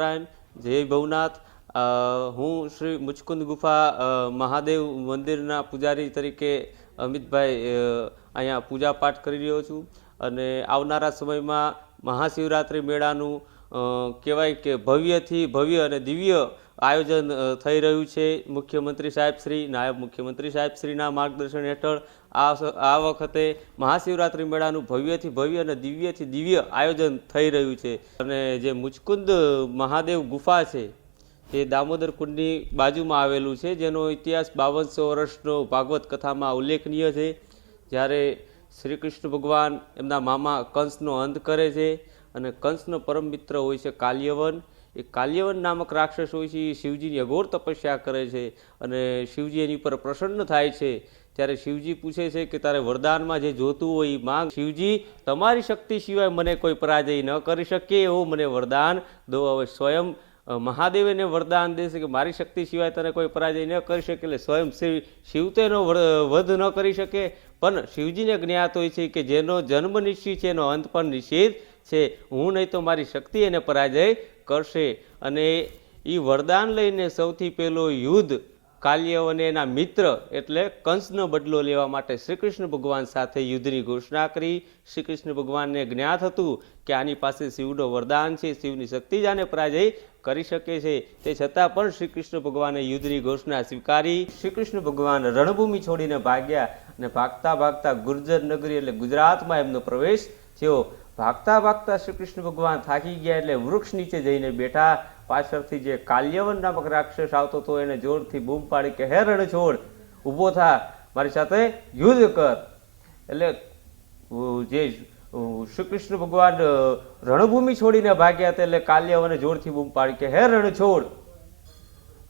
નારાયણ, જય ભવનાથ. હું શ્રી મુચકુંદ ગુફા મહાદેવ મંદિરના પૂજારી તરીકે અમિતભાઈ અહીંયા પૂજા પાઠ કરી રહ્યો છું. અને આવનારા સમયમાં મહાશિવરાત્રિ મેળાનું કહેવાય કે ભવ્યથી ભવ્ય અને દિવ્ય આયોજન થઈ રહ્યું છે. મુખ્યમંત્રી સાહેબ શ્રી, નાયબ મુખ્યમંત્રી સાહેબ શ્રીના માર્ગદર્શન હેઠળ આ આ વખતે મહાશિવરાત્રિ મેળાનું ભવ્યથી ભવ્ય અને દિવ્યથી દિવ્ય આયોજન થઈ રહ્યું છે. અને જે મુચકુંદ મહાદેવ ગુફા છે, એ દામોદર કુંડની બાજુમાં આવેલું છે, જેનો ઇતિહાસ બાવનસો વર્ષનો ભાગવત કથામાં ઉલ્લેખનીય છે. જ્યારે શ્રી કૃષ્ણ ભગવાન એમના મામા કંસનો અંત કરે છે અને કંસનો પરમ મિત્ર હોય છે કાલ્યવન. એ કાલ્યવન નામક રાક્ષસ હોય છે, એ શિવજીની અઘોર તપસ્યા કરે છે અને શિવજી એની પર પ્રસન્ન થાય છે. ત્યારે શિવજી પૂછે છે કે તારે વરદાનમાં જે જોતું હોય એ માંગ. શિવજી, તમારી શક્તિ સિવાય મને કોઈ પરાજય ન કરી શકે એવું મને વરદાન દો. હવે સ્વયં મહાદેવ એને વરદાન દેશે કે મારી શક્તિ સિવાય તને કોઈ પરાજય ન કરી શકે એટલે સ્વયં શિવ શિવ તો વધ ન કરી શકે. પણ શિવજીને જ્ઞાત હોય છે કે જેનો જન્મ નિશ્ચિત છે, એનો અંત પણ નિશ્ચિત છે. હું નહીં તો મારી શક્તિ એને પરાજય કરશે. અને એ વરદાન લઈને સૌથી પહેલો યુદ્ધ કાલ્યવ અને એના મિત્ર એટલે કંસનો બદલો લેવા માટે શ્રી કૃષ્ણ ભગવાન સાથે યુદ્ધની ઘોષણા કરી. શ્રી કૃષ્ણ ભગવાનને જ્ઞાત હતું કે આની પાસે શિવનો વરદાન છે, શિવની શક્તિ જ આને પરાજય કરી શકે છે. તે છતાં પણ શ્રી કૃષ્ણ ભગવાને યુદ્ધની ઘોષણા સ્વીકારી. શ્રી કૃષ્ણ ભગવાન રણભૂમિ છોડીને ભાગ્યા અને ભાગતા ભાગતા ગુર્જર નગરી એટલે ગુજરાતમાં એમનો પ્રવેશ થયો. ભાગતા ભાગતા શ્રી કૃષ્ણ ભગવાન થાકી ગયા એટલે વૃક્ષ નીચે જઈને બેઠા. પાછળથી જે કાલ્યવન નામક રાક્ષસ આવતો હતો, એને જોરથી બૂમ પાડી કે, હે રણછોડ, ઊભો થા, મારી સાથે યુદ્ધ કર. એટલે જે શ્રી કૃષ્ણ ભગવાન રણભૂમિ છોડીને ભાગ્યા હતા, એટલે કાલ્યવને જોરથી બૂમ પાડી કે, હે રણછોડ.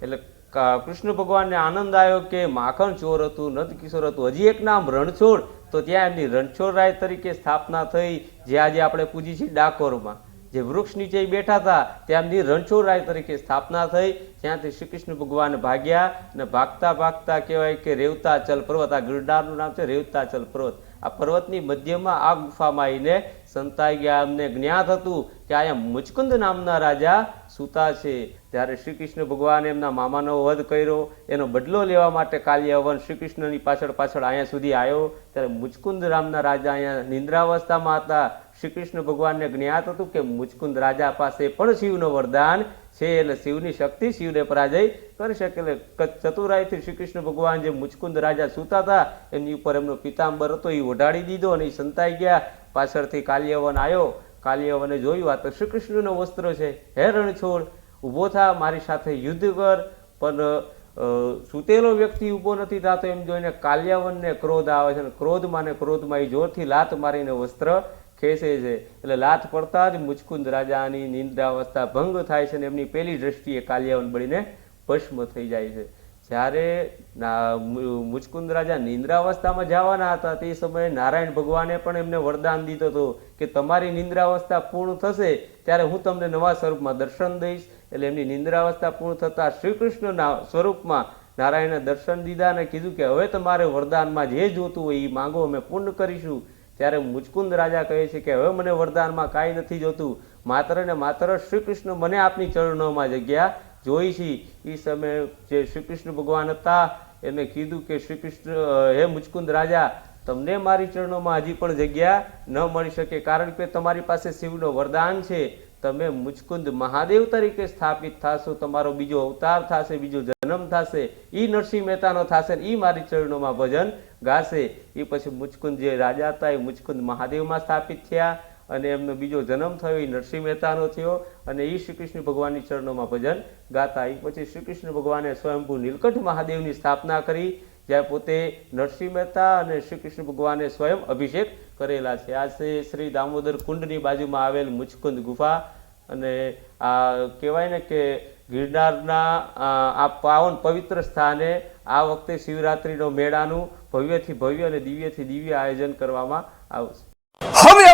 એટલે કૃષ્ણ ભગવાનને આનંદ આવ્યો કે, માખણ ચોર હતું, નંદ કિશોર હતું, હજી એક નામ રણછોડ. તો ત્યાં એમની રણછોડરાય તરીકે સ્થાપના થઈ, જે આજે આપણે પૂજી છીએ ડાકોરમાં. જે વૃક્ષ નીચે બેઠા હતા ત્યાં રણછોડરાય તરીકે સ્થાપના થઈ. ત્યાંથી શ્રી કૃષ્ણ ભગવાન ભાગ્યા અને ભાગતા ભાગતા કહેવાય કે રેવતાચલ પર્વત, આ ગિરનારનું નામ છે રેવતાચલ પર્વત. આ પર્વતની મધ્યમાં આ ગુફામાં આવીને સંતાઈ ગયા. અમને જ્ઞાત હતું કે અહીંયા મુચકુંદ નામના રાજા સૂતા છે. ત્યારે શ્રી કૃષ્ણ ભગવાને એમના મામાનો વધ કર્યો. એનો બદલો લેવા માટે કાલ્યવન શ્રી કૃષ્ણની પાછળ પાછળ અહીંયા સુધી આવ્યો. ત્યારે મુચકુંદ નામના રાજા અહીંયા નિંદ્રાવસ્થામાં હતા. શ્રી કૃષ્ણ ભગવાનને જ્ઞાત હતું કે મુચકુંદ રાજા પાસે પણ શિવનો વરદાન છે એટલે શિવની શક્તિ શિવને પરાજય કરી શકે એટલે ચતુરાઈથી શ્રી કૃષ્ણ ભગવાન જે મુચકુંદ રાજા સૂતા હતા, એમની ઉપર એમનો પિતાંબર હતો, એ ઓઢાડી દીધો અને એ સંતાઈ ગયા. પાછળથી કાલ્યવન આવ્યો. કાલ્યવને જોયું, આ તો શ્રી કૃષ્ણનો વસ્ત્ર છે. હે રણછોડ, ઊભો થા, મારી સાથે યુદ્ધ કર. પણ સૂતેલો વ્યક્તિ ઊભો નથી થતો એમ જોઈને કાલ્યાવનને ક્રોધ આવે છે અને ક્રોધમાં ને ક્રોધમાં એ જોરથી લાત મારીને વસ્ત્ર ખેંચે છે. એટલે લાત પડતા જ મુચકુંદ રાજાની નિંદ્રાવસ્થા ભંગ થાય છે અને એમની પહેલી દ્રષ્ટિએ કાલિયાવન બળીને ભસ્મ થઈ જાય છે. જ્યારે મુચકુંદ રાજા નિંદ્રાવસ્થામાં જવાના હતા તે સમયે નારાયણ ભગવાને પણ એમને વરદાન દીધું હતું કે તમારી નિંદ્રાવસ્થા પૂર્ણ થશે ત્યારે હું તમને નવા સ્વરૂપમાં દર્શન દઈશ. એટલે એમની નિંદ્રાવસ્થા પૂર્ણ થતાં શ્રી કૃષ્ણના સ્વરૂપમાં નારાયણે દર્શન દીધા અને કીધું કે હવે તમારે વરદાનમાં જે જોતું હોય એ માંગો અમે પૂર્ણ કરીશું. ત્યારે મુચકુંદ રાજા કહે છે કે, હવે મને વરદાનમાં કાંઈ નથી જોતું. માત્ર ને માત્ર શ્રી કૃષ્ણ મને આપની ચરણોમાં જગ્યા જોઈ છે. એ સમયે જે શ્રી કૃષ્ણ ભગવાન હતા એમને કીધું કે શ્રી કૃષ્ણ હે મુચકુંદ રાજા, તમને મારી ચરણોમાં હજી પણ જગ્યા ન મળી શકે, કારણ કે તમારી પાસે શિવનો વરદાન છે. તમે મુચકુંદ મહાદેવ તરીકે સ્થાપિત થશો, તમારો બીજો અવતાર થશે, બીજો જન્મ થશે, ઈ નરસિંહ મહેતાનો થશે ને ઈ મારી ચરણોમાં ભજન ગાશે. એ પછી મુચકુંદ જે રાજા હતા, એ મુચકુંદ મહાદેવમાં સ્થાપિત થયા અને એમનો બીજો જન્મ થયો એ નરસિંહ મહેતાનો થયો અને એ શ્રી કૃષ્ણ ભગવાનની ચરણોમાં ભજન ગાતા. એ પછી શ્રી કૃષ્ણ ભગવાને સ્વયંભૂ નીલકંઠ મહાદેવની સ્થાપના કરી, જ્યાં પોતે નરસિંહ મહેતા અને શ્રી કૃષ્ણ ભગવાને સ્વયં અભિષેક કરેલા છે. આ શ્રી દામોદર કુંડની બાજુમાં આવેલ મુચકુંદ ગુફા. અને આ કહેવાય ને કે ગિરનારના, આ પાવન પવિત્ર સ્થાને આ વખતે શિવરાત્રિનો મેળાનું ભવ્યથી ભવ્ય અને દિવ્યથી દિવ્ય આયોજન કરવામાં આવશે.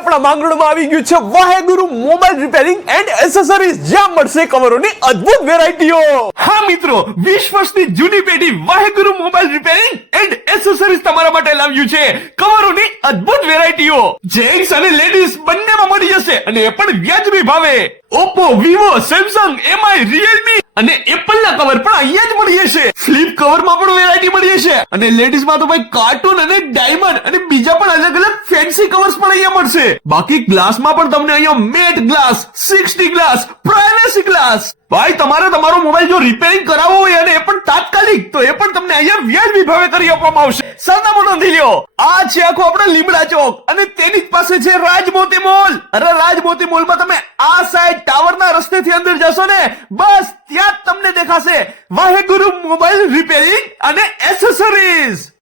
આપણા માંગણમાં આવી ગયું છે Waheguru mobile repairing and accessories જ્યાં મળશે કવરોની અદ્ભુત વેરાયટીઓ હા મિત્રો 20 વર્ષની જૂની પેઢી Waheguru mobile repairing and accessories તમારા માટે લાવ્યું છે. કવરોની અદ્ભુત વેરાયટીઓ જેન્ટ્સ અને લેડીઝ બંનેમાં મળી જશે અને એ પણ વ્યાજબી ભાવે. Oppo Vivo Samsung MI Realme અને એપલ ના કવર પણ અહીંયા જ મળી જશે ફ્લિપ કવરમાં પણ વેરાયટી મળી જશે અને લેડીઝમાં તો ભાઈ કાર્ટૂન અને ડાયમંડ અને બીજા પણ અલગ અલગ ફેન્સી કવર્સ પણ અહીંયા મળશે. બાકી ગ્લાસમાં પણ તમને અહીંયા matte glass sixty glass privacy glass ભાઈ, તમારે તમારો મોબાઈલ જો રિપેરિંગ કરાવવો હોય તાત્કાલિક તો એ પણ તમને અહીંયા વ્યાજબી ભાવે કરી આપવામાં આવશે. સરનામું નોંધી લ્યો. આ છે આખો આપણો લીમડા ચોક અને તેની જ પાસે છે રાજમોતી મોલ. અરે રાજમોતી મોલમાં તમે આ સાઈડ ટાવરના રસ્તેથી અંદર જશો ને, બસ ત્યાં જ તમને દેખાશે વાહેગુરુ મોબાઈલ રિપેરિંગ અને એસેસરીઝ.